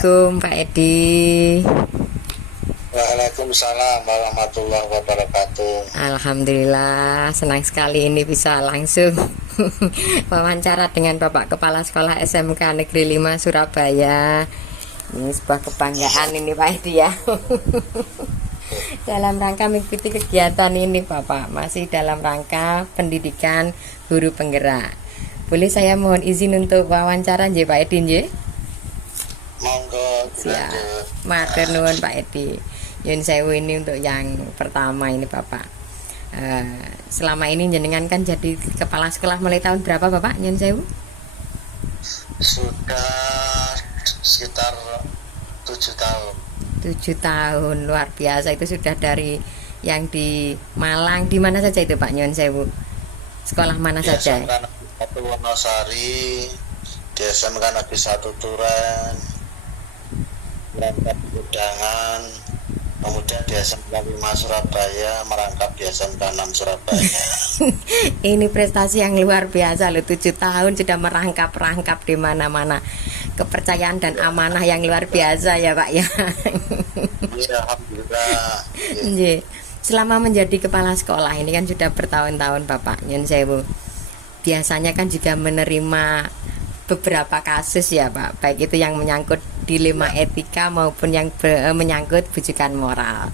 Assalamualaikum Pak Edi. Waalaikumsalam warahmatullahi wabarakatuh. Alhamdulillah, senang sekali ini bisa langsung wawancara dengan Bapak Kepala Sekolah SMK Negeri 5 Surabaya. Ini sebuah kebanggaan ini Pak Edi ya. Dalam rangka mengikuti kegiatan ini Bapak, masih dalam rangka pendidikan guru penggerak. Boleh saya mohon izin untuk wawancara nggih Pak Edi nggih? Monggo. Siap. Matur nuwun Pak Edi. Yun sewu ini untuk yang pertama ini Bapak. Selama ini jenengan kan jadi kepala sekolah mulai tahun berapa Bapak? Yun sewu? Sudah sekitar 7 tahun. 7 tahun, luar biasa. Itu sudah dari yang di Malang, di mana saja itu Pak Yun sewu? Sekolah mana saja? SMK Negeri 1 Wonosari, di SMK Negeri 1 Turen, merangkap Kudangan, kemudian di SMK 5 Surabaya, merangkap di SMK 6 Surabaya. Ini prestasi yang luar biasa loh, 7 tahun sudah merangkap-rangkap di mana-mana. Kepercayaan dan amanah yang luar biasa ya Pak ya. Iya, alhamdulillah. Nggih. Selama menjadi kepala sekolah ini kan sudah bertahun-tahun Bapak Nyun Sewu. Biasanya kan juga menerima beberapa kasus ya Pak, baik itu yang menyangkut dilema etika maupun yang menyangkut bujukan moral.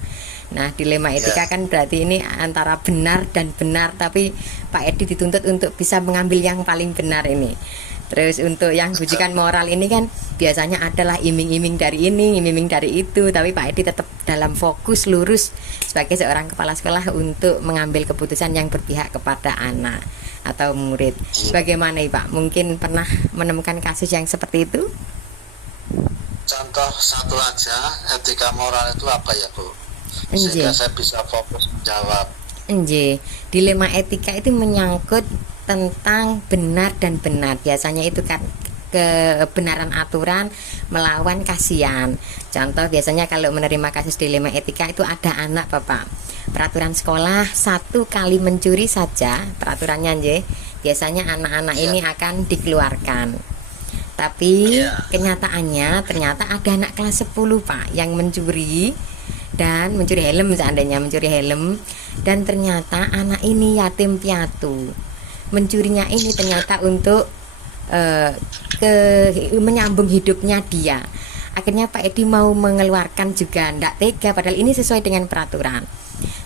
Nah, dilema etika kan berarti ini antara benar dan benar, tapi Pak Edi dituntut untuk bisa mengambil yang paling benar ini. Terus untuk yang bujukan moral ini kan biasanya adalah iming-iming dari ini, iming-iming dari itu, tapi Pak Edi tetap dalam fokus lurus sebagai seorang kepala sekolah untuk mengambil keputusan yang berpihak kepada anak atau murid. Bagaimana Pak? Mungkin pernah menemukan kasus yang seperti itu? Contoh satu aja, etika moral itu apa ya Bu? Sehingga saya bisa fokus menjawab. Dilema etika itu menyangkut tentang benar dan benar. Biasanya itu kan kebenaran aturan melawan kasihan. Contoh biasanya kalau menerima kasus dilema etika itu ada anak Bapak, peraturan sekolah 1 kali mencuri saja peraturannya nggih, biasanya anak-anak ini akan dikeluarkan. Tapi kenyataannya ternyata ada anak kelas 10 Pak yang mencuri dan mencuri helm, seandainya mencuri helm, dan ternyata anak ini yatim piatu. Mencurinya ini ternyata untuk menyambung hidupnya dia. Akhirnya Pak Edi mau mengeluarkan juga, ndak tega padahal ini sesuai dengan peraturan,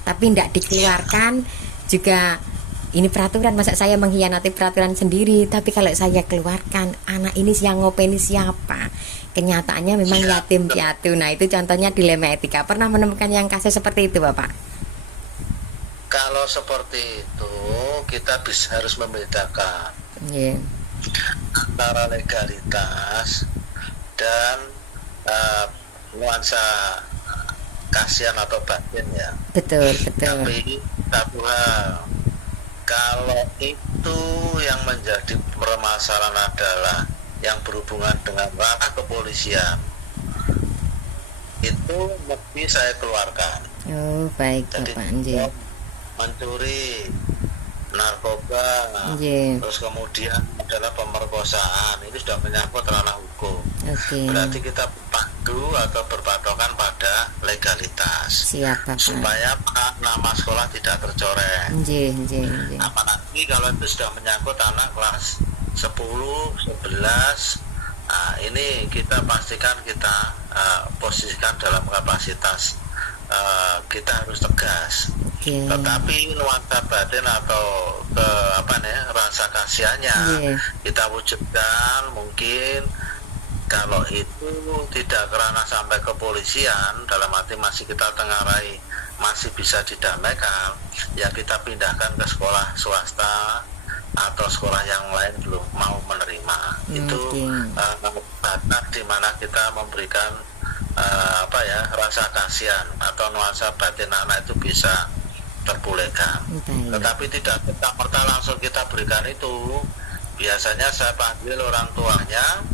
tapi ndak dikeluarkan juga. Ini peraturan, masa saya mengkhianati peraturan sendiri? Tapi kalau saya keluarkan, anak ini yang ngopeni siapa? Kenyataannya memang yatim piatu. Nah, itu contohnya dilema etika. Pernah menemukan yang kasus seperti itu Bapak? Kalau seperti itu kita harus membedakan antara legalitas dan nuansa kasihan atau batin ya. Betul. Tapi satu hal, kalau itu yang menjadi permasalahan adalah yang berhubungan dengan ranah kepolisian, itu mesti saya keluarkan. Oh, baik. Jadi Bapak mencuri narkoba, terus kemudian adalah pemerkosaan, ini sudah menyangkut ranah hukum. Berarti kita berpadu atau berpatokan pada legalitas. Siap, Bapak. Supaya nama sekolah tidak tercoreng. Apalagi kalau itu sudah menyangkut anak kelas 10, 11, nah, ini kita pastikan kita posisikan dalam kapasitas kita harus tegas. Tetapi nuansa batin atau rasa kasihannya kita wujudkan. Mungkin kalau itu tidak kerana sampai kepolisian, dalam arti masih kita tengarai, masih bisa didamaikan, ya kita pindahkan ke sekolah swasta atau sekolah yang lain belum mau menerima. Itu batas di mana kita memberikan rasa kasihan atau nuansa batin anak itu bisa terbolehkan. Tetapi tidak serta-merta langsung kita berikan itu. Biasanya saya panggil orang tuanya.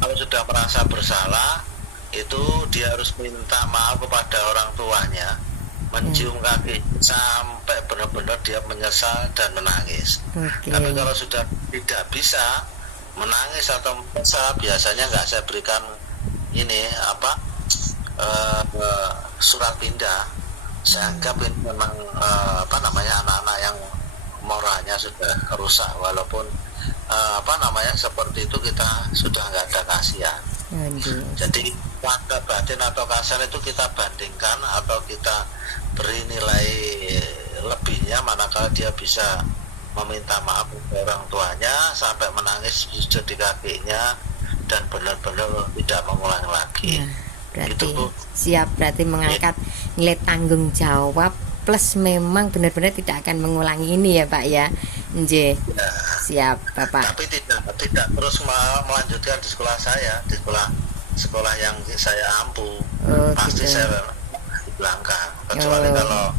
Kalau sudah merasa bersalah, itu dia harus minta maaf kepada orang tuanya, mencium kaki sampai benar-benar dia menyesal dan menangis. Tapi kalau sudah tidak bisa, menangis atau merasa, biasanya nggak saya berikan ini apa surat pindah. Saya anggap ini memang apa namanya, anak-anak yang moralnya sudah rusak, walaupun apa namanya seperti itu kita sudah nggak ada kasihan. Jadi watak batin atau kasar itu kita bandingkan atau kita beri nilai lebihnya manakala dia bisa meminta maaf ke orang tuanya sampai menangis sujud di kakinya dan benar-benar tidak mengulangi lagi. Berarti itu, siap, berarti mengangkat nilai tanggung jawab plus memang benar-benar tidak akan mengulangi ini ya Pak ya. Nje. Ya. Siap Bapak. Tapi tidak terus melanjutkan di sekolah saya, di sekolah yang saya ampu. Pasti gitu. Saya hilangkan, kecuali kalau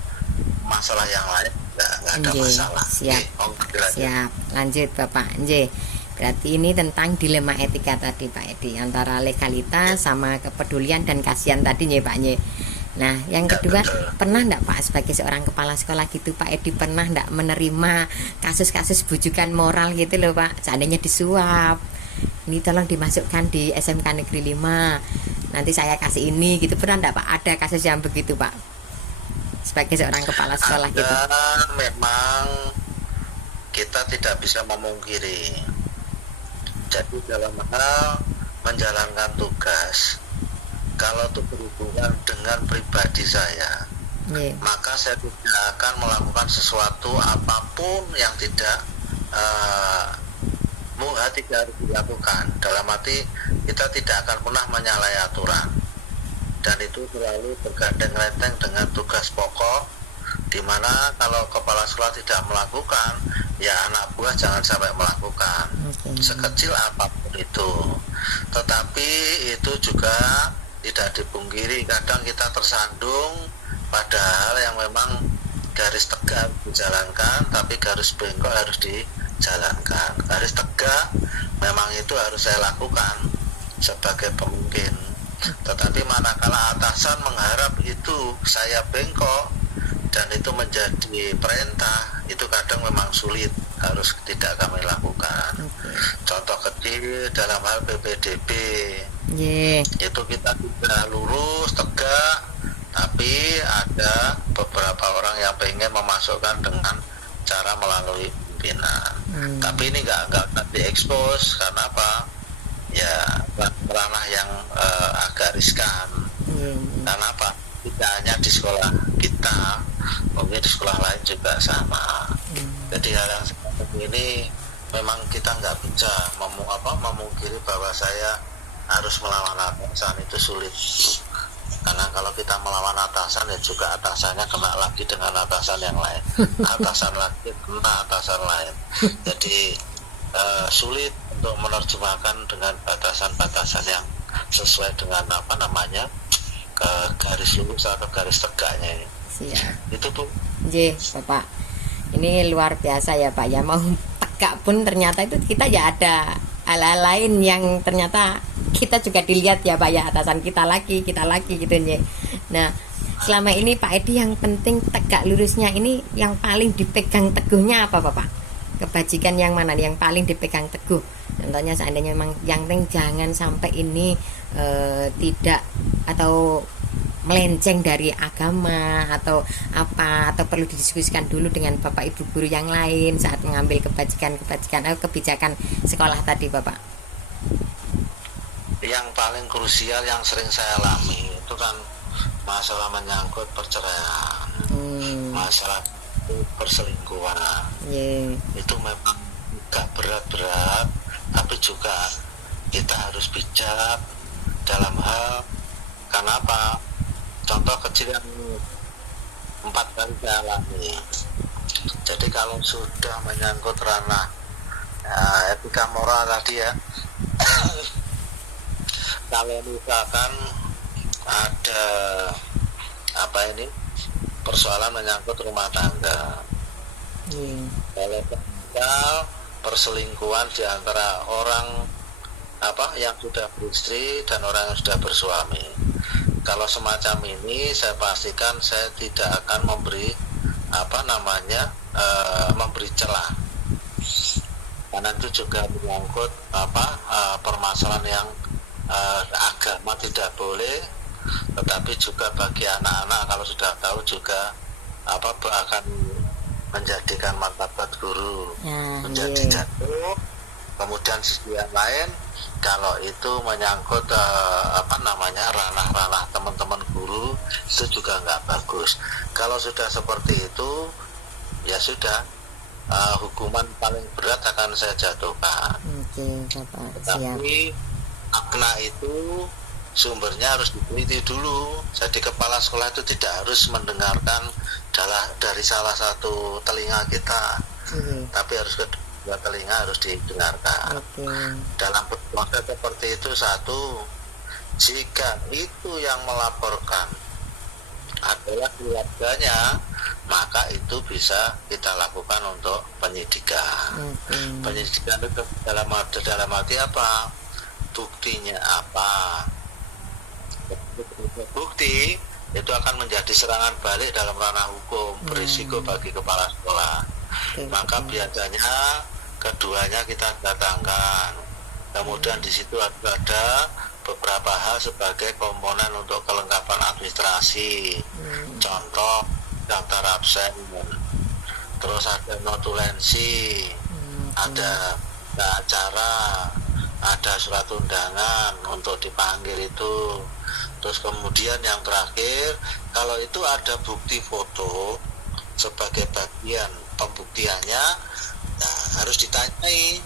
masalah yang lain nggak ada masalah. Siap. Siap. Lanjut Bapak. Nje. Berarti ini tentang dilema etika tadi Pak Edi, antara legalitas sama kepedulian dan kasihan tadi ya Pak Nye. Nah yang kedua, pernah enggak Pak sebagai seorang kepala sekolah gitu Pak Edi pernah enggak menerima kasus-kasus bujukan moral gitu loh Pak, seandainya disuap, ini tolong dimasukkan di SMK Negeri 5, nanti saya kasih ini gitu, pernah enggak Pak ada kasus yang begitu Pak sebagai seorang kepala sekolah gitu? Memang kita tidak bisa memungkiri, jadi dalam hal menjalankan tugas, kalau itu berhubungan dengan pribadi saya, maka saya tidak akan melakukan sesuatu apapun yang tidak tidak harus dilakukan. Dalam arti kita tidak akan pernah menyalahi aturan, dan itu selalu bergandeng renteng dengan tugas pokok, di mana kalau kepala sekolah tidak melakukan, ya anak buah jangan sampai melakukan, sekecil apapun itu. Tetapi itu juga tidak dipungkiri, kadang kita tersandung pada hal yang memang garis tegak dijalankan, tapi garis bengkok harus dijalankan. Garis tegak memang itu harus saya lakukan sebagai pemimpin, tetapi manakala atasan mengharap itu saya bengkok dan itu menjadi perintah, itu kadang memang sulit, harus tidak kami lakukan. Contoh kecil dalam hal PPDB, itu kita sudah lurus tegak, tapi ada beberapa orang yang pengen memasukkan dengan cara melalui pimpinan. Tapi ini nggak diekspos, karena apa? Ya ranah yang agak riskan. Karena apa? Tidak hanya di sekolah kita, mungkin di sekolah lain juga sama. Jadi hal yang seperti ini memang kita nggak bisa memungkiri bahwa saya harus melawan atasan, itu sulit. Karena kalau kita melawan atasan, ya juga atasannya kena lagi dengan atasan yang lain, atasan lagi kena atasan lain. Jadi sulit untuk menerjemahkan dengan batasan-batasan yang sesuai dengan apa namanya ke garis lurus atau garis tegaknya ini. Siap. Itu tuh. Bapak. Ini luar biasa ya Pak ya, mau tegak pun ternyata itu kita ya ada hal-hal lain yang ternyata kita juga dilihat ya Pak ya, atasan kita lagi gitu ya. Nah selama ini Pak Edi yang penting tegak lurusnya ini yang paling dipegang teguhnya apa Bapak? Kebajikan yang mana yang paling dipegang teguh? Contohnya seandainya memang yang penting jangan sampai ini tidak atau melenceng dari agama atau apa, atau perlu didiskusikan dulu dengan Bapak Ibu guru yang lain saat mengambil kebijakan sekolah tadi Bapak. Yang paling krusial yang sering saya alami itu kan masalah menyangkut perceraian, masalah perselingkuhan. Itu memang gak berat-berat, tapi juga kita harus bijak dalam hal, karena apa? Contoh kecil yang 4 kali saya alami. Jadi kalau sudah menyangkut ranah etika moral tadi ya, kalau misalkan ada persoalan menyangkut rumah tangga, kalau perselingkuhan di antara orang yang sudah beristri dan orang yang sudah bersuami, kalau semacam ini saya pastikan saya tidak akan memberi memberi celah karena itu juga menyangkut permasalahan yang agama tidak boleh, tetapi juga bagi anak-anak kalau sudah tahu juga akan menjadikan martabat guru menjadi jatuh. Kemudian sisi yang lain, kalau itu menyangkut ranah-ranah teman-teman guru, itu juga nggak bagus. Kalau sudah seperti itu, ya sudah, hukuman paling berat akan saya jatuhkan. Oke, Bapak. Tapi makna itu sumbernya harus diteliti dulu. Jadi kepala sekolah itu tidak harus mendengarkan dari salah satu telinga kita, tapi harus kedua telinga harus didengarkan. Dalam proses seperti itu, satu, jika itu yang melaporkan adalah keluarganya, maka itu bisa kita lakukan untuk penyidikan. Penyidikan itu dalam arti apa? Buktinya apa? Bukti itu akan menjadi serangan balik dalam ranah hukum, berisiko bagi kepala sekolah. Maka biasanya keduanya kita datangkan. Kemudian di situ ada beberapa hal sebagai komponen untuk kelengkapan administrasi. Contoh daftar absen, terus ada notulensi, ada acara, ada surat undangan untuk dipanggil itu. Terus kemudian yang terakhir, kalau itu ada bukti foto sebagai bagian pembuktiannya, nah, harus ditanyai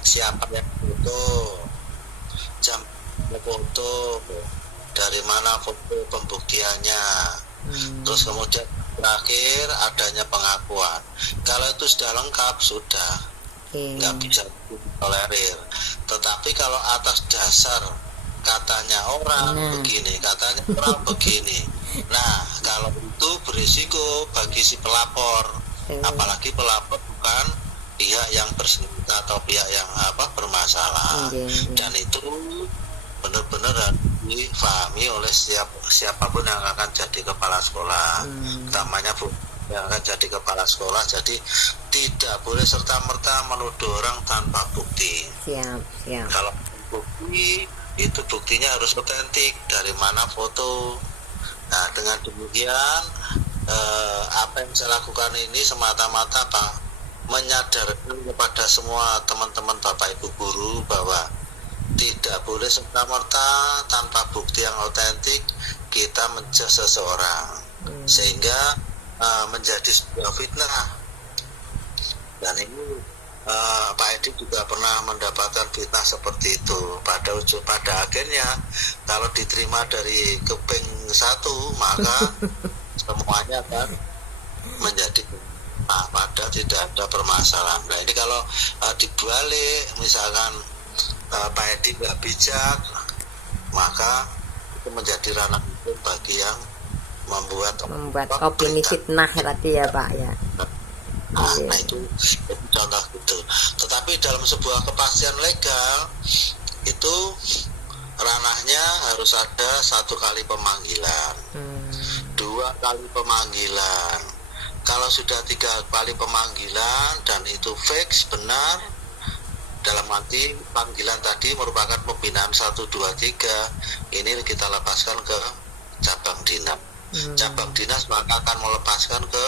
siapa yang foto, jam foto, dari mana foto pembuktiannya. Terus kemudian terakhir adanya pengakuan. Kalau itu sudah lengkap, sudah nggak bisa ditolerir. Tetapi kalau atas dasar katanya orang begini, katanya orang begini, nah kalau itu berisiko bagi si pelapor, apalagi pelapor bukan pihak yang bersengketa atau pihak yang bermasalah. Dan itu benar-benar harus difahami oleh siapapun yang akan jadi kepala sekolah, utamanya yang akan jadi kepala sekolah. Jadi tidak boleh serta-merta menuduh orang tanpa bukti. Kalau bukti itu buktinya harus otentik, dari mana foto. Nah, dengan demikian apa yang saya lakukan ini semata-mata menyadarkan kepada semua teman-teman Bapak Ibu guru bahwa tidak boleh serta-merta tanpa bukti yang otentik kita menjudge seseorang, sehingga menjadi sebuah fitnah. Dan ini Pak Edi juga pernah mendapatkan fitnah seperti itu. Pada akhirnya kalau diterima dari keping satu, maka semuanya akan menjadi padahal tidak ada permasalahan. Nah ini kalau dibalik, misalkan Pak Edi nggak bijak, maka itu menjadi ranah hukum bagi yang membuat opini fitnah tadi ya Pak ya. Nah itu contoh gitu. Tetapi dalam sebuah kepastian legal itu ranahnya harus ada 1 kali pemanggilan, 2 kali pemanggilan. Kalau sudah 3 kali pemanggilan dan itu fix benar, dalam arti panggilan tadi merupakan pembinaan 1, 2, 3, ini kita lepaskan ke cabang dinas. Cabang dinas maka akan melepaskan ke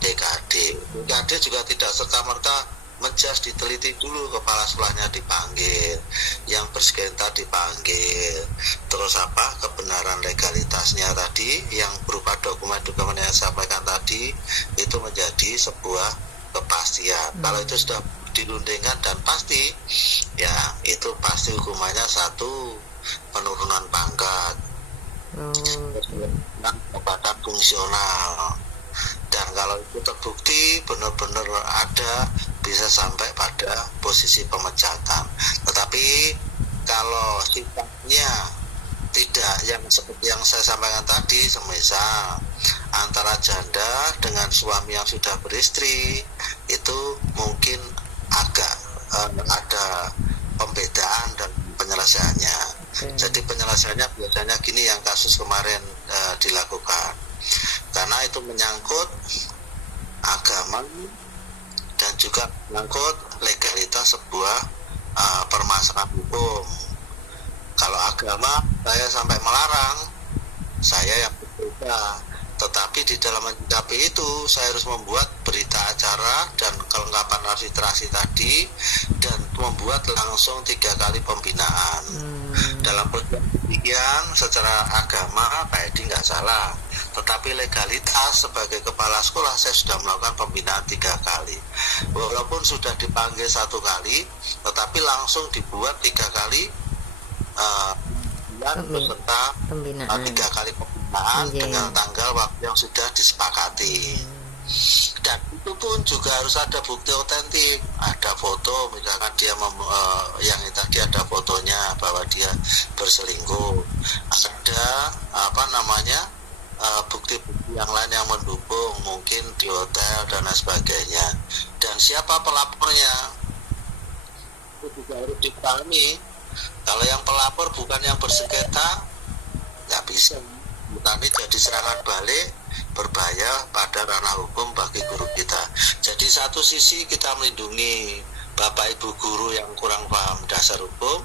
DKD. DKD juga tidak serta-merta menjas, diteliti dulu, kepala sekolahnya dipanggil, yang bersengketa dipanggil, terus kebenaran legalitasnya tadi yang berupa dokumen-dokumen yang saya sampaikan tadi itu menjadi sebuah kepastian. Kalau itu sudah dilundingkan dan pasti, ya itu pasti hukumannya 1, penurunan pangkat, jabatan fungsional. Dan kalau itu terbukti benar-benar ada, bisa sampai pada posisi pemecatan. Tetapi kalau sifatnya tidak yang seperti yang saya sampaikan tadi, semisal antara janda dengan suami yang sudah beristri, itu mungkin agak ada pembedaan dan penyelesaiannya. Jadi penyelesaiannya biasanya gini yang kasus kemarin dilakukan. Karena itu menyangkut agama dan juga menyangkut legal. legalitas sebuah permasalahan hukum. Kalau agama saya sampai melarang, saya yang berbeda. Tetapi di dalam menyikapi itu saya harus membuat berita acara dan kelengkapan administrasi tadi, dan membuat langsung 3 kali pembinaan. Dalam demikian secara agama Pak Edi nggak salah, tetapi legalitas sebagai kepala sekolah saya sudah melakukan pembinaan 3 kali. Walaupun sudah dipanggil 1 kali, tetapi langsung dibuat 3 kali beserta 3 kali pembinaan dengan tanggal waktu yang sudah disepakati. Dan itu pun juga harus ada bukti otentik, ada foto, misalkan dia yang tadi ada fotonya bahwa dia berselingkuh, ada bukti-bukti yang lain yang mendukung, mungkin di hotel dan lain sebagainya. Dan siapa pelapornya itu juga harus dipahami. Kalau yang pelapor bukan yang bersengketa, nggak bisa. Nanti jadi serangan balik, berbahaya pada ranah hukum bagi guru kita. Jadi satu sisi kita melindungi Bapak Ibu guru yang kurang paham dasar hukum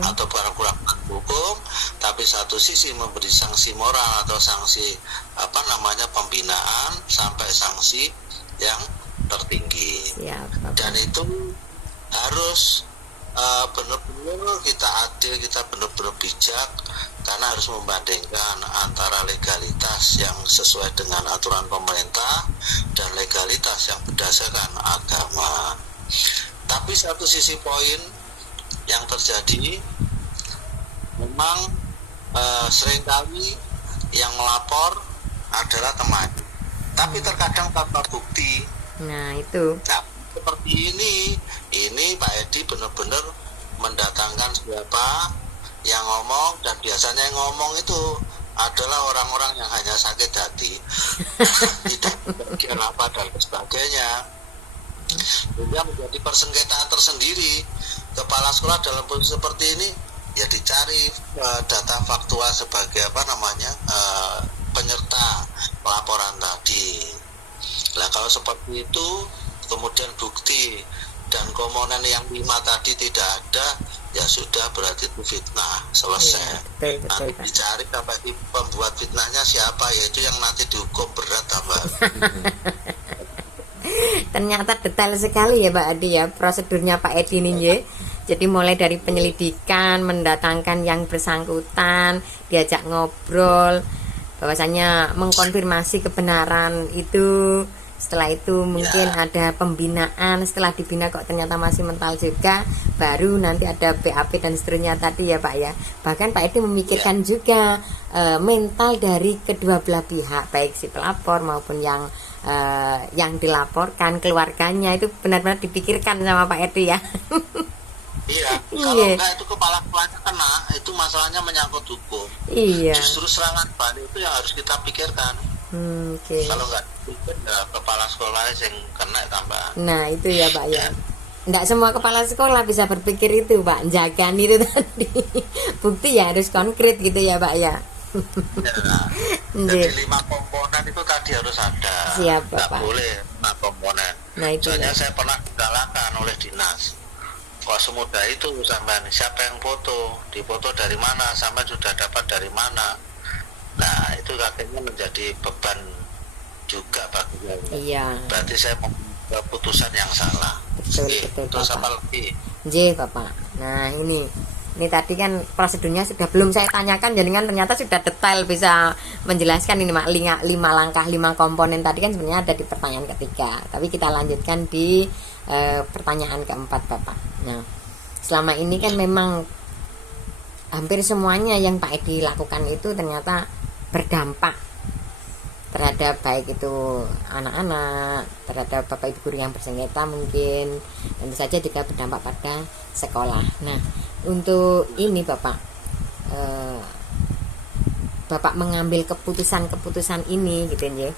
atau kurang paham hukum, tapi satu sisi memberi sanksi moral atau sanksi pembinaan sampai sanksi yang tertinggi. Dan itu harus benar-benar kita adil, kita benar-benar bijak, karena harus membandingkan antara legalitas yang sesuai dengan aturan pemerintah dan legalitas yang berdasarkan agama. Tapi satu sisi poin yang terjadi, memang seringkali yang melapor adalah teman, tapi terkadang tanpa bukti. Nah itu. Nah, seperti ini Pak Edi benar-benar mendatangkan siapa yang ngomong, dan biasanya yang ngomong itu adalah orang-orang yang hanya sakit hati, tidak bagian apa dan sebagainya. Sehingga menjadi persengketaan tersendiri. Kepala sekolah dalam posisi seperti ini ya dicari data faktual sebagai penyerta laporan tadi. Nah kalau seperti itu, kemudian bukti dan komponen yang 5 tadi tidak ada, ya sudah, berarti itu fitnah, selesai. Betul, nanti dicari sampai pembuat fitnahnya siapa, yaitu yang nanti dihukum berat tambah. Ternyata detail sekali ya Pak Adi ya prosedurnya Pak Edi ini ya. Jadi mulai dari penyelidikan, mendatangkan yang bersangkutan, diajak ngobrol, bahwasanya mengkonfirmasi kebenaran itu. Setelah itu mungkin ada pembinaan, setelah dibina kok ternyata masih mental juga, baru nanti ada BAP dan seterusnya tadi ya Pak ya. Bahkan Pak Edi memikirkan juga mental dari kedua belah pihak, baik si pelapor maupun yang dilaporkan, keluarganya, itu benar-benar dipikirkan sama Pak Edi ya. Iya, kalau enggak itu kepala sekolahnya kena, itu masalahnya menyangkut hukum. Iya. Justru serangan balik itu yang harus kita pikirkan. Kalau nggak pikir, ya kepala sekolah yang kena tambah. Nah itu ya Pak ya. Nggak semua kepala sekolah bisa berpikir itu Pak, jagan itu tadi. Bukti ya harus konkret gitu ya Pak ya. Jadi 5 komponen itu tadi harus ada. Siap Nggak Pak. boleh 5 komponen. Nah itu soalnya ya. saya pernah digalakkan oleh dinas. Kok semudah itu sampai siapa yang foto, difoto dari mana, sampai sudah dapat dari mana. Nah itu akhirnya menjadi beban juga bagi saya. Iya. Berarti saya membuat keputusan yang salah. Betul Terus Bapak. apa lagi? Bapak. Nah ini tadi kan prosedurnya sudah belum saya tanyakan, jadi kan ternyata sudah detail bisa menjelaskan ini Mak, 5 langkah 5 komponen tadi kan sebenarnya ada di pertanyaan ketiga, tapi kita lanjutkan di pertanyaan keempat Bapak. Nah selama ini kan memang hampir semuanya yang Pak Edi lakukan itu ternyata berdampak terhadap baik itu anak-anak, terhadap Bapak Ibu guru yang bersengketa mungkin, tentu saja juga berdampak pada sekolah. Nah untuk ini Bapak, Bapak mengambil keputusan ini gitu ya,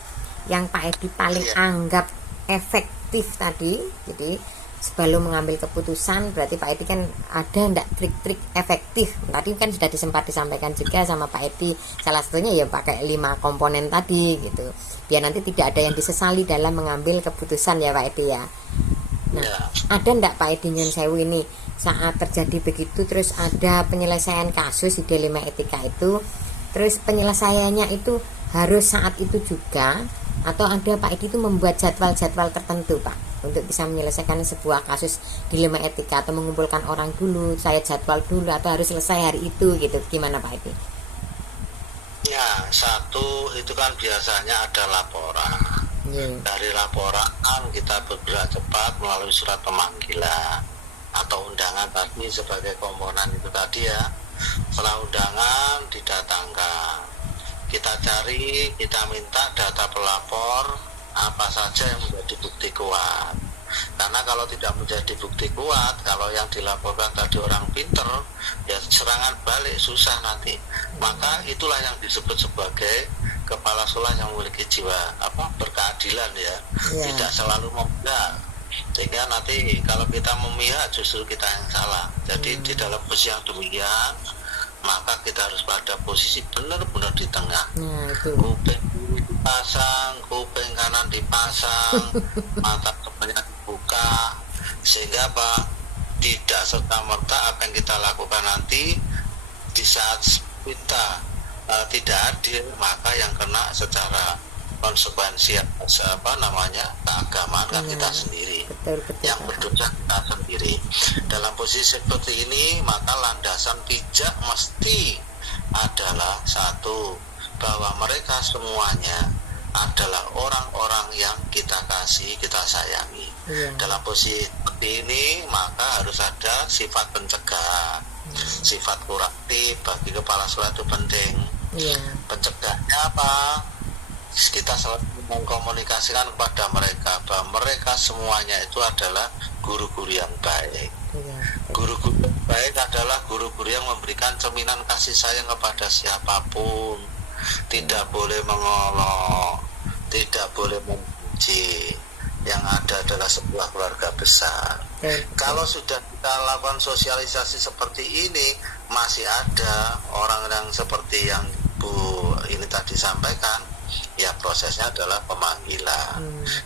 yang Pak Edi paling anggap efektif tadi. Jadi sebelum mengambil keputusan, berarti Pak Edi kan ada enggak trik-trik efektif? Tadi kan sudah sempat disampaikan juga sama Pak Edi, salah satunya ya pakai 5 komponen tadi gitu, biar nanti tidak ada yang disesali dalam mengambil keputusan ya Pak Edi ya. Nah, ada ndak Pak Edi Nyun Sewu ini saat terjadi begitu terus ada penyelesaian kasus di dilema etika itu, terus penyelesaiannya itu harus saat itu juga, atau ada Pak Edi itu membuat jadwal-jadwal tertentu Pak untuk bisa menyelesaikan sebuah kasus dilema etika, atau mengumpulkan orang dulu, saya jadwal dulu, atau harus selesai hari itu gitu, gimana Pak Edi? Ya, satu itu kan biasanya ada laporan. Dari laporan kita bergerak cepat melalui surat pemanggilan atau undangan tadi sebagai komponen itu tadi ya. Setelah undangan didatangkan, kita cari, kita minta data pelapor apa saja yang menjadi bukti kuat. Karena kalau tidak menjadi bukti kuat, kalau yang dilaporkan tadi orang pinter, ya serangan balik susah nanti. Maka itulah yang disebut sebagai kepala sekolah yang memiliki jiwa berkeadilan ya. Tidak selalu memihak. Sehingga nanti kalau kita memihak justru kita yang salah. Jadi di dalam posisi yang demikian, maka kita harus pada posisi benar-benar di tengah. Kuping kiri dipasang, kuping kanan dipasang, mata depannya dibuka, sehingga tidak serta-merta apa yang kita lakukan nanti di saat kita tidak adil, maka yang kena secara konsekuensi keagamaan kan kita sendiri, yang berdosa kita sendiri. Dalam posisi seperti ini, maka landasan pijak mesti adalah satu, bahwa mereka semuanya adalah orang-orang yang kita kasih, kita sayangi. Dalam posisi seperti ini, maka harus ada sifat pencegah, sifat kuratif. Bagi kepala sekolah itu penting. Pencegahnya apa? Kita selalu mengkomunikasikan kepada mereka bahwa mereka semuanya itu adalah guru-guru yang baik. Guru-guru yang baik adalah guru-guru yang memberikan cerminan kasih sayang kepada siapapun. Tidak boleh mengolok, tidak boleh membenci. Yang ada adalah sebuah keluarga besar. Kalau sudah kita lakukan sosialisasi seperti ini, masih ada orang yang seperti yang Bu ini tadi sampaikan, ya prosesnya adalah pemanggilan,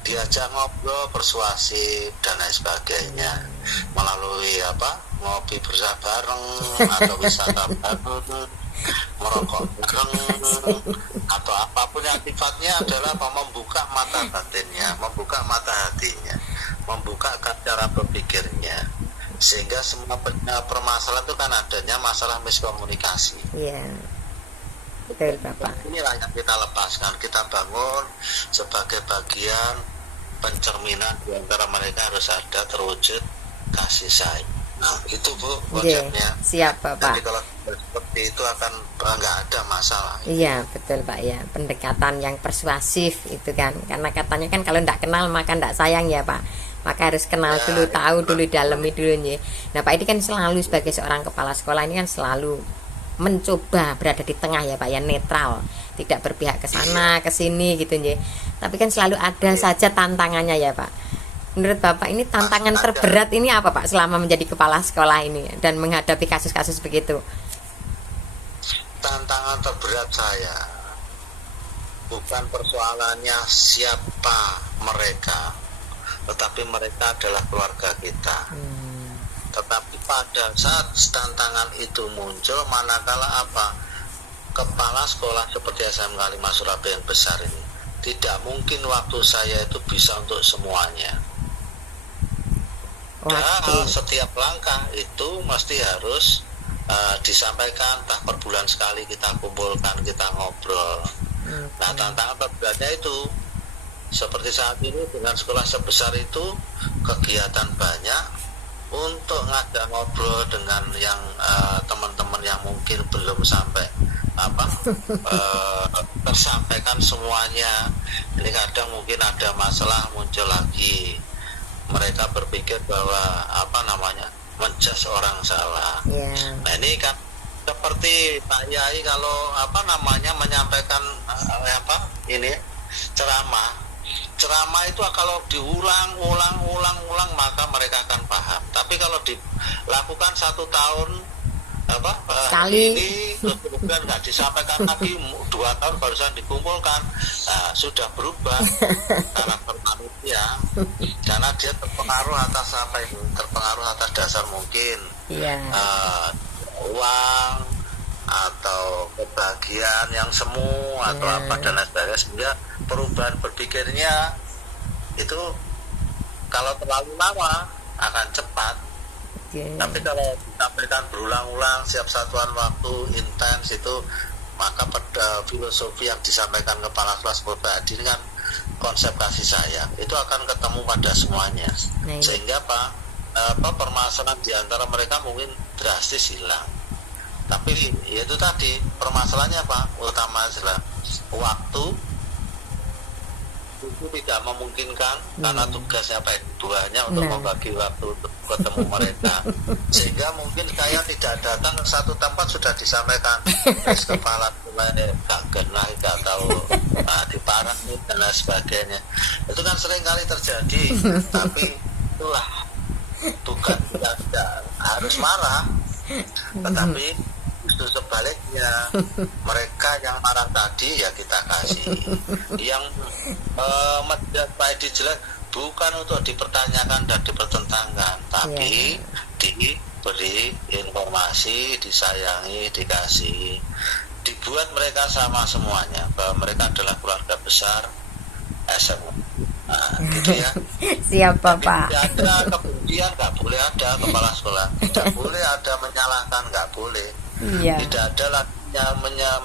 diajak ngobrol, persuasif dan lain sebagainya, melalui ngopi bersama bareng atau wisata bareng, merokok bareng, atau apapun yang sifatnya adalah membuka mata batinnya, membuka mata hatinya, membuka cara berpikirnya, sehingga semua permasalahan itu kan adanya masalah miskomunikasi. Betul Bapak. Inilah yang kita lepaskan, kita bangun sebagai bagian pencerminan di antara mereka harus ada terwujud kasih sayang. Nah itu Bu konsepnya. Siap Bapak. Jadi kalau seperti itu akan nggak ada masalah. Iya betul Pak ya, pendekatan yang persuasif itu kan, karena katanya kan kalau tidak kenal maka tidak sayang ya Pak, maka harus kenal dulu, tahu dulu, dalemi dulu ya. Nah Pak ini kan selalu sebagai seorang kepala sekolah ini kan selalu mencoba berada di tengah ya Pak ya, netral, tidak berpihak ke sana ke sini gitu ya. Tapi kan selalu ada saja tantangannya ya Pak. Menurut Bapak ini tantangan terberat ini apa Pak selama menjadi kepala sekolah ini dan menghadapi kasus-kasus begitu? Tantangan terberat saya bukan persoalannya siapa mereka, tetapi mereka adalah keluarga kita. Tetapi pada saat tantangan itu muncul, manakala kepala sekolah seperti SMK 5 Surabaya yang besar ini, tidak mungkin waktu saya itu bisa untuk semuanya. Setiap langkah itu mesti harus disampaikan, entah per bulan sekali kita kumpulkan, kita ngobrol. Nah tantangan terberatnya itu seperti saat ini dengan sekolah sebesar itu, kegiatan banyak untuk ngajak ngobrol dengan yang teman-teman yang mungkin belum sampai tersampaikan semuanya. Ini kadang mungkin ada masalah muncul lagi, mereka berpikir bahwa menjas orang salah. Nah ini kan seperti Pak Yai kalau menyampaikan ceramah itu kalau diulang maka mereka akan paham. Tapi kalau dilakukan 1 tahun sekali ini kemudian nggak disampaikan lagi, 2 tahun barusan dikumpulkan, sudah berubah karakter panitia karena dia terpengaruh atas apa itu, terpengaruh atas dasar mungkin uang atau kebahagiaan yang semu atau apa dan lain sebagainya, sehingga perubahan berpikirnya itu kalau terlalu lama akan cepat. Tapi kalau disampaikan berulang-ulang setiap satuan waktu intens itu, maka pada filosofi yang disampaikan kepala kelas pribadi ini kan konsep kasih sayang itu akan ketemu pada semuanya, sehingga permasalahan di antara mereka mungkin drastis hilang. Tapi ya itu tadi permasalahannya utama adalah waktu itu tidak memungkinkan karena tugasnya duanya untuk membagi waktu untuk ketemu mereka, sehingga mungkin saya tidak datang ke satu tempat sudah disampaikan kepala gak genah, gak tahu diparah dan lain sebagainya. Itu kan sering kali terjadi. Tapi itulah bukan tidak harus marah, tetapi justru sebaliknya, mereka yang marah tadi ya kita kasih. Yang menjadi jelek bukan untuk dipertanyakan dan dipertentangkan, tapi diberi informasi, disayangi, dikasih, dibuat mereka sama semuanya bahwa mereka adalah keluarga besar SMU. Gitu ya. Siap Bapak. Tidak ada kebencian, nggak boleh ada kepala sekolah. Tidak boleh ada menyalahkan, nggak boleh. Tidak ada lagi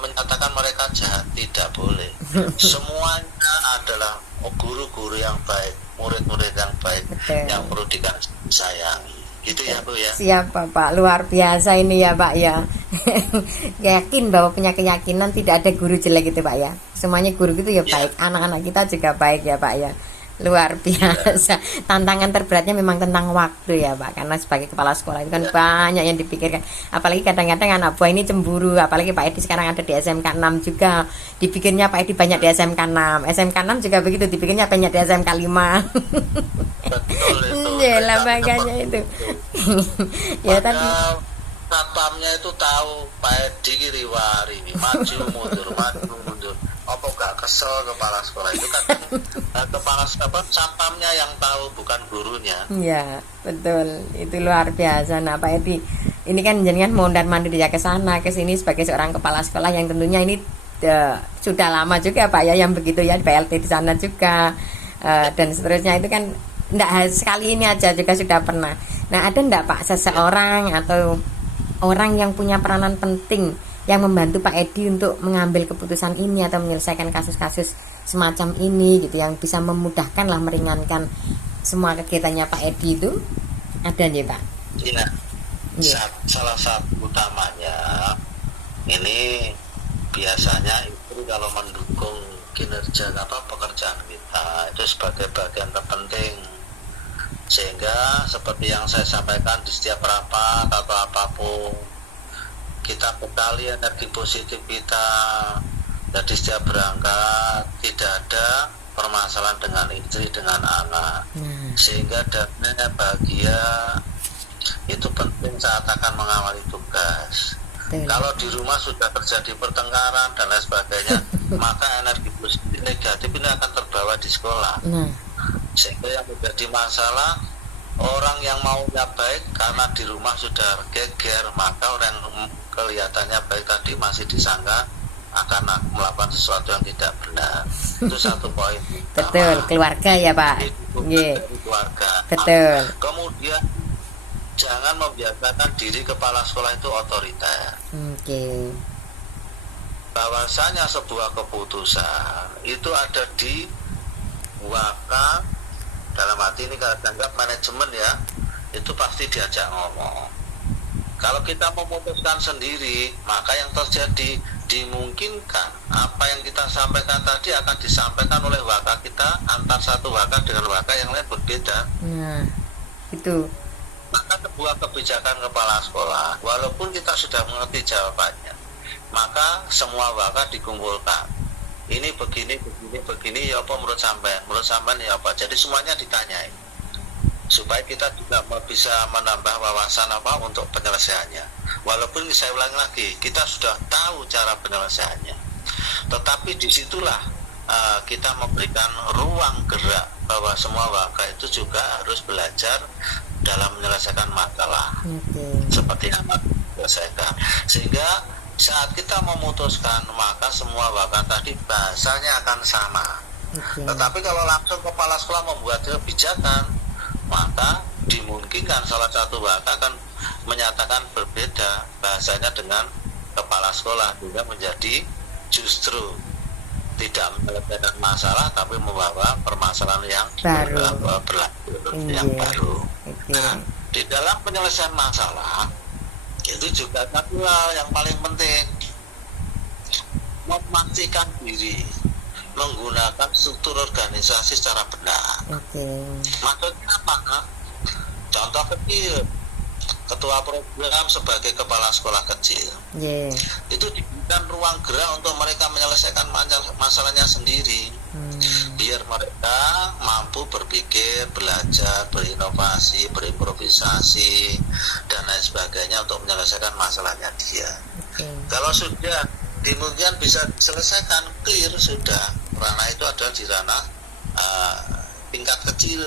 menyatakan mereka jahat, tidak boleh. Semuanya adalah guru-guru yang baik, murid-murid yang baik. Betul. Yang perlu disayangi. Gitu ya Bu ya. Siap Bapak, luar biasa ini ya Pak ya. Yakin bahwa punya keyakinan tidak ada guru jelek gitu Pak ya. Semuanya guru itu ya baik, anak-anak kita juga baik ya Pak ya. Luar biasa. Tantangan terberatnya memang tentang waktu ya Pak, karena sebagai kepala sekolah itu kan banyak yang dipikirkan. Apalagi kadang-kadang anak buah ini cemburu, apalagi Pak Edi sekarang ada di SMK 6 juga. Dipikirnya Pak Edi banyak di SMK 6. SMK 6 juga begitu, dipikirnya banyak di SMK 5. Betul itu. Yalah makanya itu. Ya tadi satpamnya itu tahu Pak Edi riwari maju mundur. Apa gak kesel kepala sekolah itu kan kepala sekolah satpamnya yang tahu, bukan gurunya. Iya betul, itu luar biasa. Nah Pak Edi ini kan jenengan mondar mandir ya ke sana ke sini sebagai seorang kepala sekolah yang tentunya ini sudah lama juga Pak ya yang begitu ya, PLT di sana juga dan seterusnya, itu kan enggak sekali ini aja, juga sudah pernah. Nah ada enggak Pak seseorang atau orang yang punya peranan penting yang membantu Pak Edi untuk mengambil keputusan ini atau menyelesaikan kasus-kasus semacam ini gitu, yang bisa memudahkan lah, meringankan semua kegiatannya Pak Edi itu ada nih Pak? Iya. Salah satu utamanya ini biasanya itu kalau mendukung kinerja pekerjaan kita itu sebagai bagian terpenting, sehingga seperti yang saya sampaikan di setiap rapat atau apapun, kita bekali energi positif kita. Jadi setiap berangkat tidak ada permasalahan dengan istri, dengan anak, sehingga damai bahagia itu penting saat akan mengawali tugas. Kalau di rumah sudah terjadi pertengkaran dan lain sebagainya, maka energi positif negatif ini akan terbawa di sekolah. Sehingga yang menjadi masalah, orang yang maunya baik karena di rumah sudah geger, maka orang yang kelihatannya baik tadi masih disangka akan melakukan sesuatu yang tidak benar. Itu satu poin. Betul, keluarga ya Pak. Keluarga. Betul. Kemudian jangan membiasakan diri kepala sekolah itu otoriter. Bahwasanya sebuah keputusan itu ada di waka, dalam hati ini kalau dianggap manajemen ya, itu pasti diajak ngomong. Kalau kita memutuskan sendiri, maka yang terjadi dimungkinkan apa yang kita sampaikan tadi akan disampaikan oleh waka kita, antar satu waka dengan waka yang lain berbeda. Itu. Maka sebuah kebijakan kepala sekolah, walaupun kita sudah mengerti jawabannya, maka semua waka dikumpulkan. Ini begini, ya apa menurut sampean ya apa. Jadi semuanya ditanyai, supaya kita juga bisa menambah wawasan untuk penyelesaiannya. Walaupun saya ulangi lagi, kita sudah tahu cara penyelesaiannya, tetapi disitulah kita memberikan ruang gerak bahwa semua warga itu juga harus belajar dalam menyelesaikan masalah seperti yang diselesaikan, sehingga saat kita memutuskan maka semua warga tadi bahasanya akan sama. Tetapi kalau langsung kepala sekolah membuat kebijakan, maka dimungkinkan salah satu warga akan menyatakan berbeda bahasanya dengan kepala sekolah, juga menjadi justru tidak menyelesaikan masalah tapi membawa permasalahan yang berlanjut yang baru. Nah, di dalam penyelesaian masalah itu juga satu hal yang paling penting, memastikan diri menggunakan struktur organisasi secara benar. Maksudnya apa? Contoh kecil, ketua program sebagai kepala sekolah kecil, itu diberikan ruang gerak untuk mereka menyelesaikan masalahnya sendiri, biar mereka mampu berpikir, belajar, berinovasi, berimprovisasi dan lain sebagainya untuk menyelesaikan masalahnya dia. Kalau sudah dimungkinkan bisa diselesaikan, clear sudah, ranah itu ada di ranah tingkat kecil,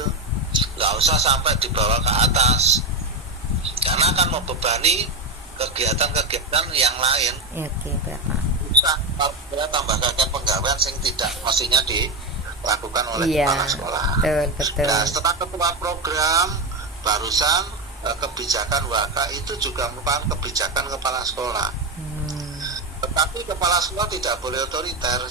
nggak usah sampai dibawa ke atas, karena akan membebani kegiatan-kegiatan yang lain. Bisa tambah kakek penggawean yang tidak mestinya dilakukan oleh kepala sekolah. Nah, setelah ketua program, barusan kebijakan WAKA itu juga merupakan kebijakan kepala sekolah. Tetapi kepala sekolah tidak boleh otoriter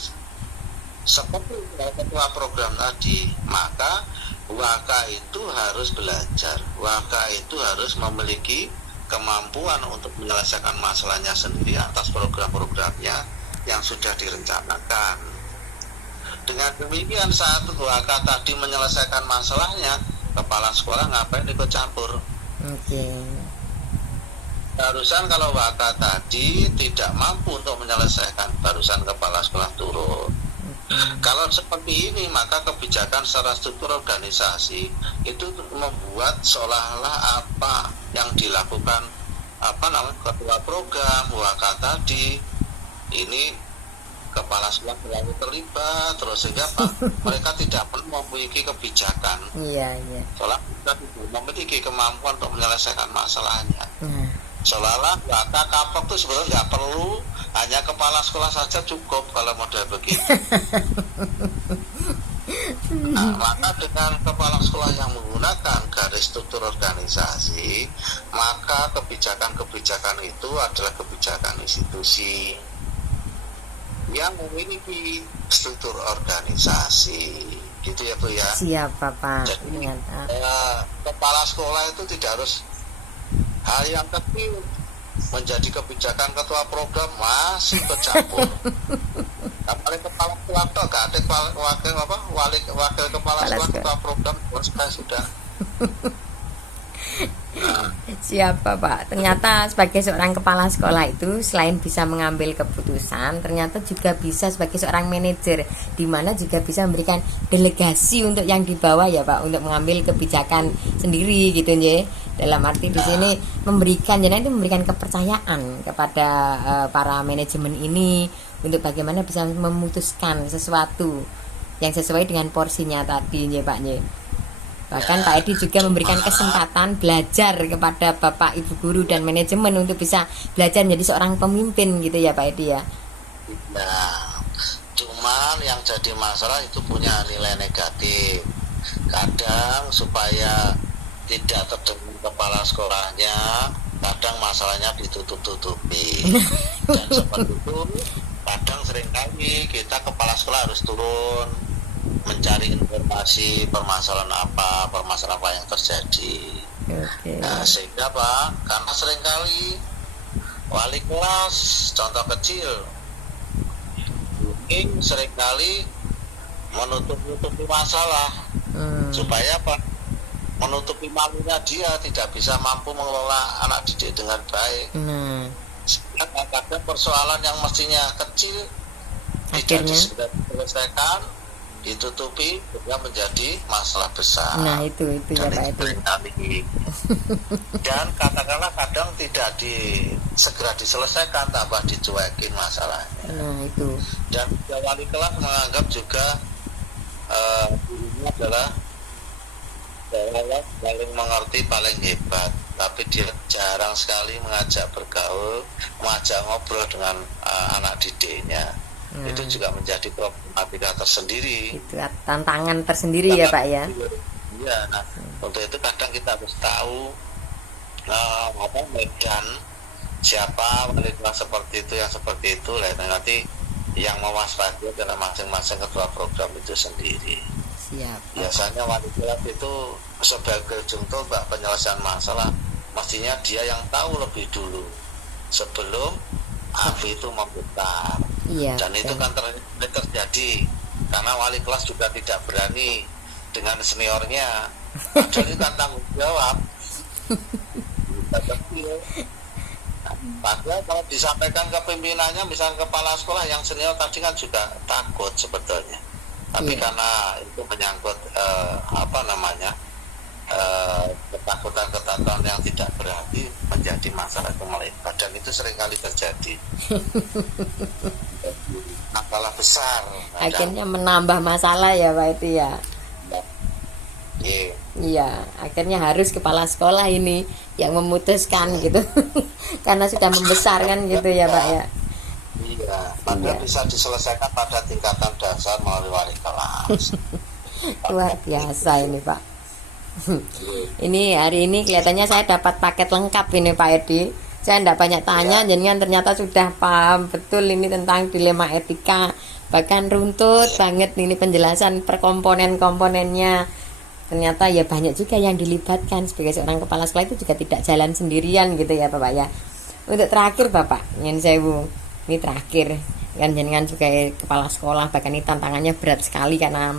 seperti ketua program tadi. Maka WAKA itu harus belajar, WAKA itu harus memiliki kemampuan untuk menyelesaikan masalahnya sendiri atas program-programnya yang sudah direncanakan. Dengan demikian saat WAKA tadi menyelesaikan masalahnya, kepala sekolah ngapain ikut campur? Barusan kalau WAKA tadi tidak mampu untuk menyelesaikan, barusan kepala sekolah turun. Kalau seperti ini, maka kebijakan secara struktur organisasi itu membuat seolah-olah apa yang dilakukan ketua program WAKA tadi ini kepala sekolah selalu terlibat terus, sehingga mereka tidak perlu memiliki kebijakan. Soalnya kita tidak memiliki kemampuan untuk menyelesaikan masalahnya. Seolah-olah WAKA kapok itu sebenarnya nggak perlu, hanya kepala sekolah saja cukup kalau model begitu. Nah, maka dengan kepala sekolah yang menggunakan garis struktur organisasi, maka kebijakan-kebijakan itu adalah kebijakan institusi yang memiliki struktur organisasi, gitu ya Bu ya. Siap Bapak. Jadi kepala sekolah itu tidak harus hal yang kecil menjadi kebijakan ketua program masih bercampur. Apalagi kepala sekolah gak ada wakil kepala sekolah ketua program sudah. Siap Bapak. Ternyata sebagai seorang kepala sekolah itu selain bisa mengambil keputusan, ternyata juga bisa sebagai seorang manajer, di mana juga bisa memberikan delegasi untuk yang di bawah ya Pak, untuk mengambil kebijakan sendiri gitu ya. Dalam arti di sini memberikan, jadi itu memberikan kepercayaan kepada para manajemen ini untuk bagaimana bisa memutuskan sesuatu yang sesuai dengan porsinya tadi ya Pak ya. Bahkan Pak Edi juga memberikan kesempatan belajar kepada Bapak Ibu guru dan manajemen untuk bisa belajar menjadi seorang pemimpin gitu ya Pak Edi ya. Nah, cuman yang jadi masalah itu punya nilai negatif. Kadang supaya tidak terdengar kepala sekolahnya, kadang masalahnya ditutup-tutupi. Dan seperti itu, kadang seringkali kita kepala sekolah harus turun mencari informasi permasalahan apa yang terjadi. Nah, sehingga Pak, karena seringkali wali kelas, contoh kecil, mungkin seringkali menutupi masalah supaya Pak, menutupi malunya dia tidak bisa mampu mengelola anak didik dengan baik. Sehingga kadang persoalan yang mestinya kecil tidak diselesaikan, ditutupi sehingga menjadi masalah besar. Nah itu ya Pak Edi. Dan katakanlah kadang tidak segera diselesaikan, tambah dicuekin masalahnya. Nah itu. dan wali kelas menganggap juga dirinya adalah paling mengerti, paling hebat, tapi dia jarang sekali mengajak bergaul, mengajak ngobrol dengan anak didiknya. Itu juga menjadi problematika tersendiri. Itu tantangan tersendiri ya Pak ya. Iya, nah untuk itu kadang kita harus tahu medan siapa wali kelas seperti itu, yang seperti itu, nanti yang mewaspadai adalah masing-masing ketua program itu sendiri. Siap. Biasanya wali kelas itu sebagai contoh penyelesaian masalah, mestinya dia yang tahu lebih dulu sebelum api itu membesar. Iya, dan itu kan terjadi karena wali kelas juga tidak berani dengan seniornya, padahal itu kan tanggung jawab. Padahal kalau disampaikan ke pimpinannya, misalnya kepala sekolah yang senior tadi kan juga takut sebetulnya, tapi karena itu menyangkut ketakutan yang tidak berarti menjadi masalah itu melebar, dan itu seringkali terjadi. Masalah besar. Akhirnya menambah masalah ya Pak itu ya. Iya, akhirnya harus kepala sekolah ini yang memutuskan gitu, karena sudah membesar kan gitu ya Pak ya. Iya, padahal bisa diselesaikan pada tingkatan dasar melalui wali kelas. Luar biasa ini Pak. Ini hari ini kelihatannya saya dapat paket lengkap ini Pak Edi. Saya tidak banyak tanya, jenengan ternyata sudah paham betul ini tentang dilema etika, bahkan runtut banget ini penjelasan per komponen-komponennya. Ternyata ya banyak juga yang dilibatkan. Sebagai seorang kepala sekolah itu juga tidak jalan sendirian gitu ya Bapak ya. Untuk terakhir Bapak, Nyen Sewu, ini terakhir kan jenengan sebagai kepala sekolah, bahkan ini tantangannya berat sekali karena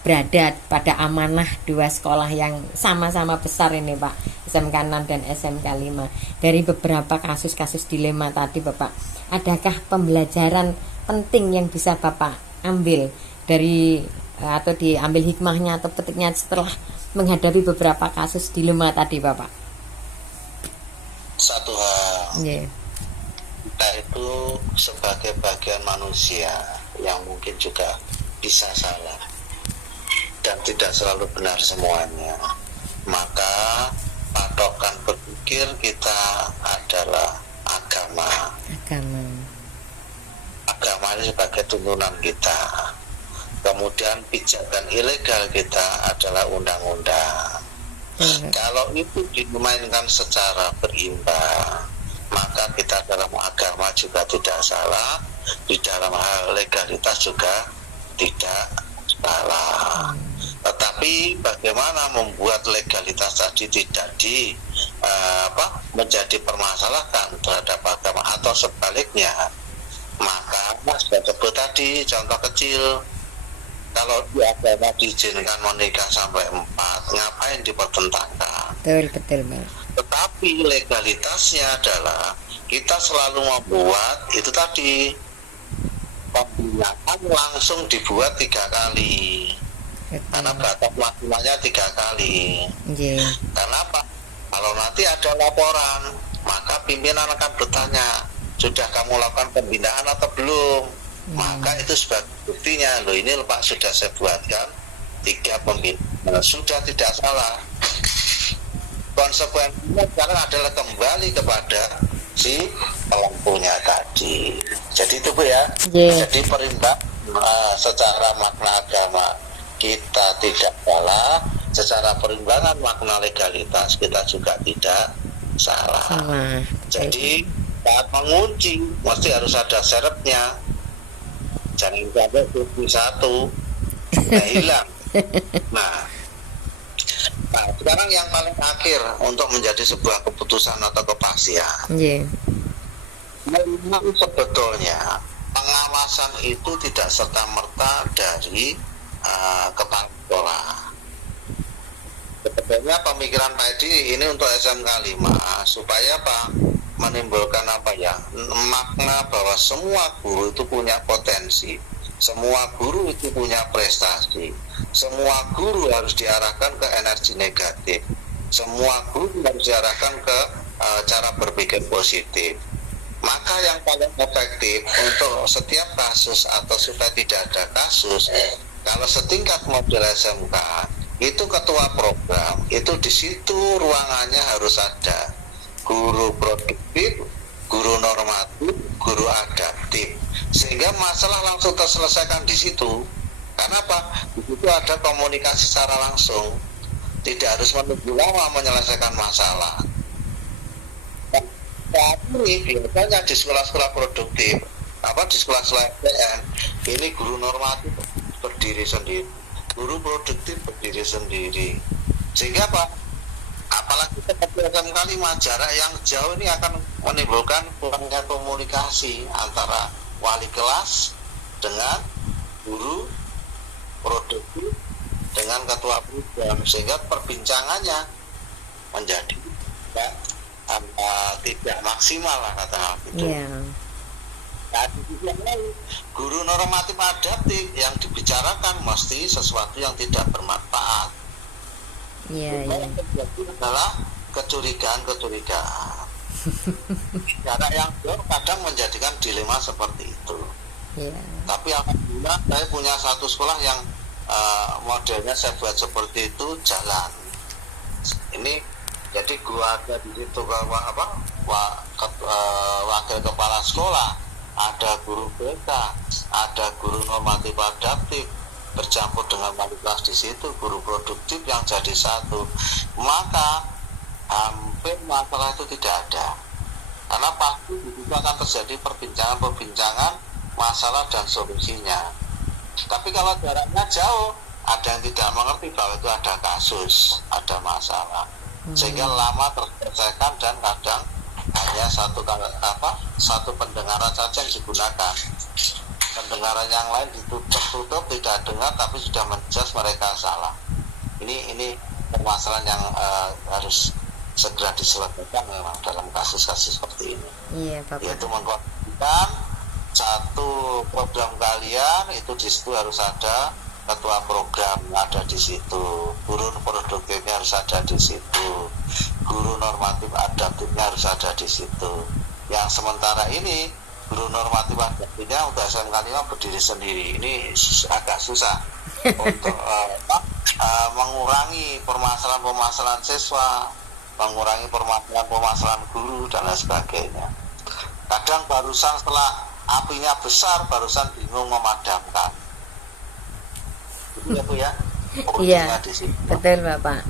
berada pada amanah dua sekolah yang sama-sama besar ini Pak, SMK 6 dan SMK 5. Dari beberapa kasus-kasus dilema tadi Bapak, adakah pembelajaran penting yang bisa Bapak ambil dari atau diambil hikmahnya atau petiknya setelah menghadapi beberapa kasus dilema tadi Bapak? Satu hal, kita itu sebagai bagian manusia yang mungkin juga bisa salah dan tidak selalu benar semuanya, maka patokan berpikir kita adalah agama ini sebagai tuntunan kita. Kemudian pijak dan ilegal kita adalah undang-undang. Kalau itu dimainkan secara berimbang, maka kita dalam agama juga tidak salah, di dalam hal legalitas juga tidak salah. Tetapi bagaimana membuat legalitas tadi tidak menjadi permasalahan terhadap agama, atau sebaliknya, maka sudah sebut tadi contoh kecil. Kalau di agama diizinkan menikah sampai 4, ngapain dipertentangkan? Betul. Tetapi legalitasnya adalah kita selalu membuat itu tadi, pembinaan langsung dibuat 3 kali. Karena batas maksimalnya 3 kali. Kenapa? Kalau nanti ada laporan, maka pimpinan akan bertanya, sudah kamu lakukan pembinaan atau belum? Maka itu sebagai buktinya, loh ini Pak sudah saya buatkan 3 pembinaan, sudah tidak salah. Konsekuensinya sekarang adalah kembali kepada si pelakunya tadi. Jadi itu Bu ya. Jadi perimbang secara makna agama kita tidak salah, secara perimbangan makna legalitas kita juga tidak salah. Jadi saat mengunci mesti harus ada syaratnya. Jangan sampai kunci 1 hilang. Nah, sekarang yang paling akhir untuk menjadi sebuah keputusan atau kepastian. Memang sebetulnya pengawasan itu tidak serta-merta dari kepala sekolah. Sebetulnya pemikiran Pak Edi ini untuk SMK 5 supaya menimbulkan makna bahwa semua guru itu punya potensi, semua guru itu punya prestasi, semua guru harus diarahkan ke energi negatif, semua guru harus diarahkan ke cara berpikir positif. Maka yang paling efektif untuk setiap kasus atau supaya tidak ada kasus, kalau setingkat model SMK itu ketua program itu di situ ruangannya harus ada guru produktif, guru normatif, guru adaptif, sehingga masalah langsung terselesaikan di situ. Karena apa? Di situ ada komunikasi secara langsung, tidak harus menunggu lama menyelesaikan masalah. Saat ini biasanya di sekolah-sekolah produktif, di sekolah-sekolah SDN, ini guru normatif berdiri sendiri, guru produktif berdiri sendiri, sehingga apa? Apalagi ketika kali jarak yang jauh ini akan menimbulkan kurangnya komunikasi antara wali kelas dengan guru produktif dengan ketua program, sehingga perbincangannya menjadi tidak maksimal lah kata gitu. Nah, di sisi yang lain, guru normatif adaptif yang dibicarakan mesti sesuatu yang tidak bermanfaat. Yang terjadi adalah kecurigaan. Jarak yang jauh kadang menjadikan dilema seperti itu. Tapi alhamdulillah saya punya satu sekolah yang modelnya saya buat seperti itu jalan. Ini jadi gua ada di situ wakil kepala sekolah, ada guru BK, ada guru normatif adaptif, bercampur dengan wali kelas di situ, guru produktif yang jadi satu. Maka hampir masalah itu tidak ada, karena pasti di situ akan terjadi perbincangan masalah dan solusinya. Tapi kalau jaraknya jauh, ada yang tidak mengerti bahwa itu ada kasus, ada masalah, sehingga lama terselesaikan dan kadang hanya satu pendengaran saja yang digunakan. Pendengaran yang lain tertutup, tidak dengar, tapi sudah menjudge mereka salah. Ini permasalahan yang harus segera diselesaikan memang dalam kasus-kasus seperti ini. Yaitu mengkoordinasikan satu program kalian, itu di situ harus ada ketua program ada di situ, guru produktifnya harus ada di situ, guru normatif adaptifnya harus ada di situ. Yang sementara ini guru normatif adaptifnya untuk SMK 5 berdiri sendiri. Ini agak susah untuk mengurangi permasalahan siswa, mengurangi permasalahan guru dan lain sebagainya. Kadang barusan setelah apinya besar, barusan bingung memadamkan. Iya, betul Bapak.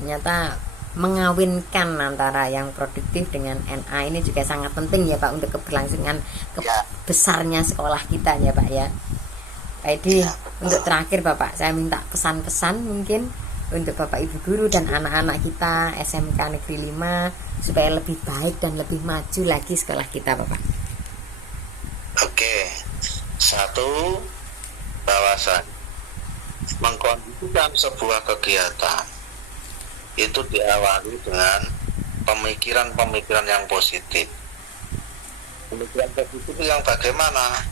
Ternyata mengawinkan antara yang produktif dengan NA ini juga sangat penting ya Pak, untuk keberlangsungan besarnya sekolah kita ya Pak ya. Jadi untuk terakhir Bapak, saya minta pesan-pesan mungkin untuk Bapak Ibu guru dan anak-anak kita SMK Negeri 5 supaya lebih baik dan lebih maju lagi sekolah kita Bapak. Oke, satu, bahwasan mengkondisikan sebuah kegiatan itu diawali dengan pemikiran-pemikiran yang positif. Pemikiran positif yang bagaimana?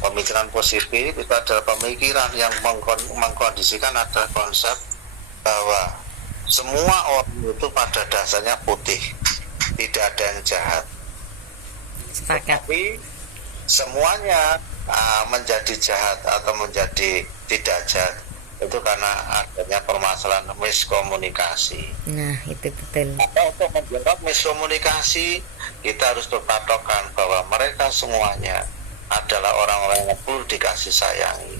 Pemikiran positif itu adalah pemikiran yang mengkondisikan ada konsep bahwa semua orang itu pada dasarnya putih, tidak ada yang jahat. Tapi semuanya menjadi jahat atau menjadi tidak jahat itu karena adanya permasalahan miskomunikasi. Nah, itu betul. Maka untuk menjawab miskomunikasi, kita harus berpatokan bahwa mereka semuanya adalah orang-orang yang perlu dikasih sayangi.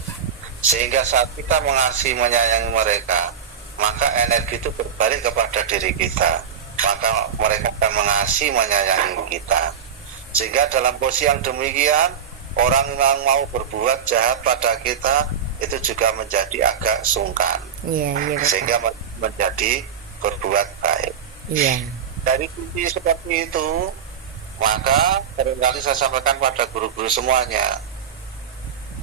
Sehingga saat kita mengasihi menyayangi mereka, maka energi itu berbalik kepada diri kita. Maka mereka akan mengasihi menyayangi kita. Sehingga dalam posisi yang demikian, orang yang mau berbuat jahat pada kita itu juga menjadi agak sungkan. Sehingga menjadi berbuat baik. Dari sisi seperti itu, maka seringkali saya sampaikan pada guru-guru semuanya,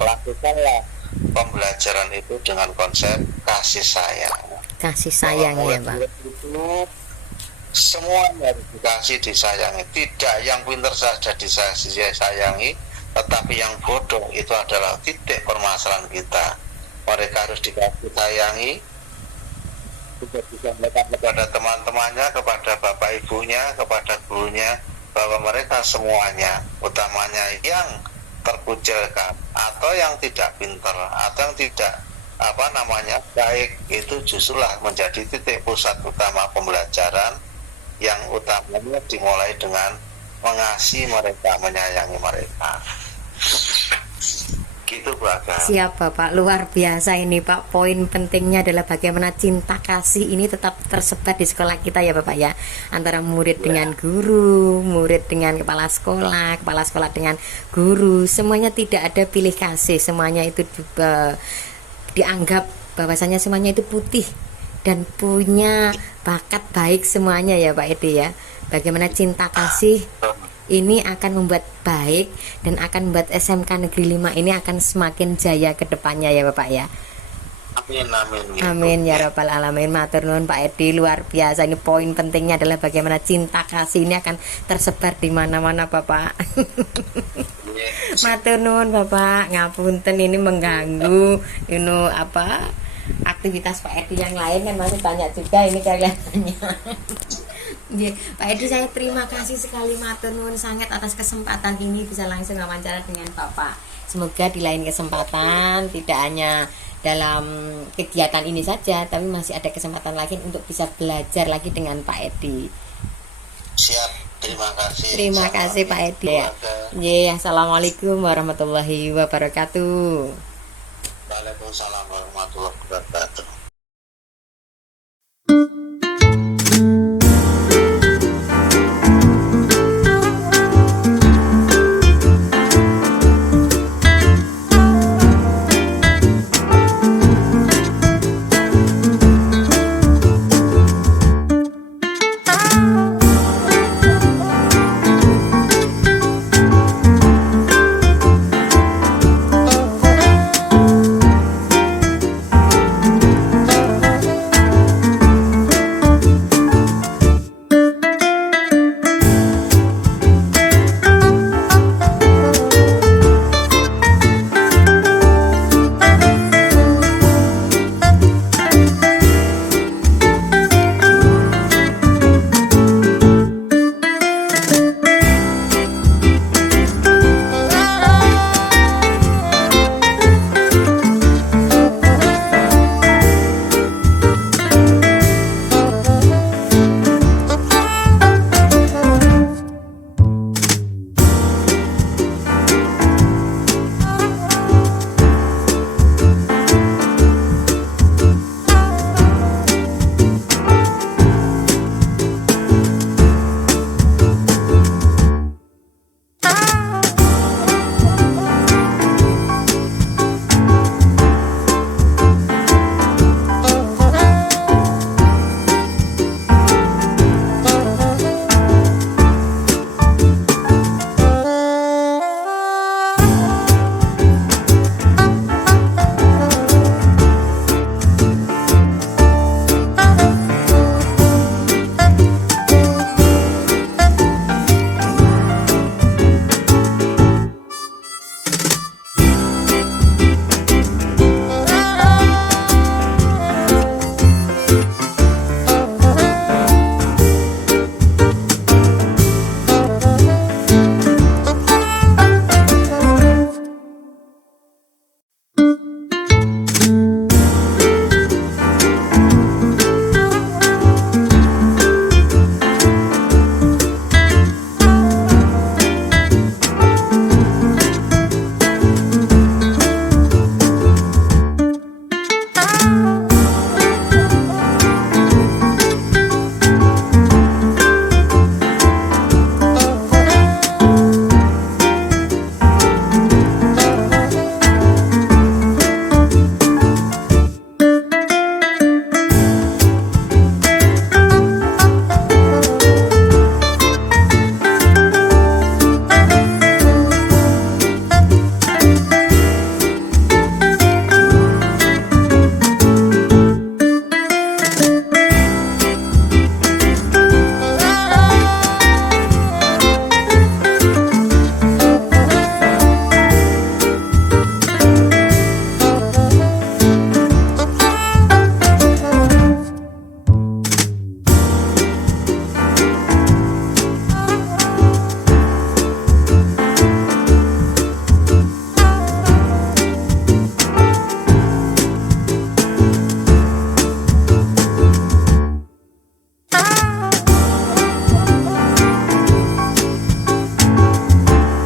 lakukanlah pembelajaran itu dengan konsep kasih sayang. Kasih sayang ya Pak. Itu semuanya harus dikasih, disayangi. Tidak yang pintar saja disayangi, tetapi yang bodoh itu adalah titik permasalahan kita. Mereka harus dikasih sayangi, juga disampaikan kepada teman-temannya, kepada bapak ibunya, kepada gurunya, bahwa mereka semuanya, utamanya yang terkucilkan atau yang tidak pintar atau yang tidak baik, itu justrulah menjadi titik pusat utama pembelajaran yang utamanya dimulai dengan mengasihi mereka, menyayangi mereka. Gitu Pak. Siap Bapak, luar biasa ini Pak. Poin pentingnya adalah bagaimana cinta kasih ini tetap tersebar di sekolah kita ya Bapak ya, antara murid dengan guru, murid dengan kepala sekolah dengan guru, semuanya tidak ada pilih kasih, semuanya itu juga dianggap bahwasanya semuanya itu putih dan punya bakat baik semuanya ya Pak Edi ya. Bagaimana cinta kasih ini akan membuat baik dan akan membuat SMK Negeri 5 ini akan semakin jaya ke depannya ya Bapak ya. Amin, amin. Amin ya rabbal alamin. Matur nuwun Pak Edi, luar biasa. Ini poin pentingnya adalah bagaimana cinta kasih ini akan tersebar di mana-mana Bapak. Matur nuwun Bapak, ngapunten ini mengganggu aktivitas Pak Edi yang lain kan masih banyak juga ini kelihatannya. Pak Edi, saya terima kasih sekali, matur nuwun sangat atas kesempatan ini bisa langsung wawancara dengan Bapak. Semoga di lain kesempatan tidak hanya dalam kegiatan ini saja, tapi masih ada kesempatan lagi untuk bisa belajar lagi dengan Pak Edi. Siap, terima kasih. Terima kasih Pak Edi. Ya, assalamualaikum warahmatullahi wabarakatuh. Waalaikumsalam warahmatullahi wabarakatuh.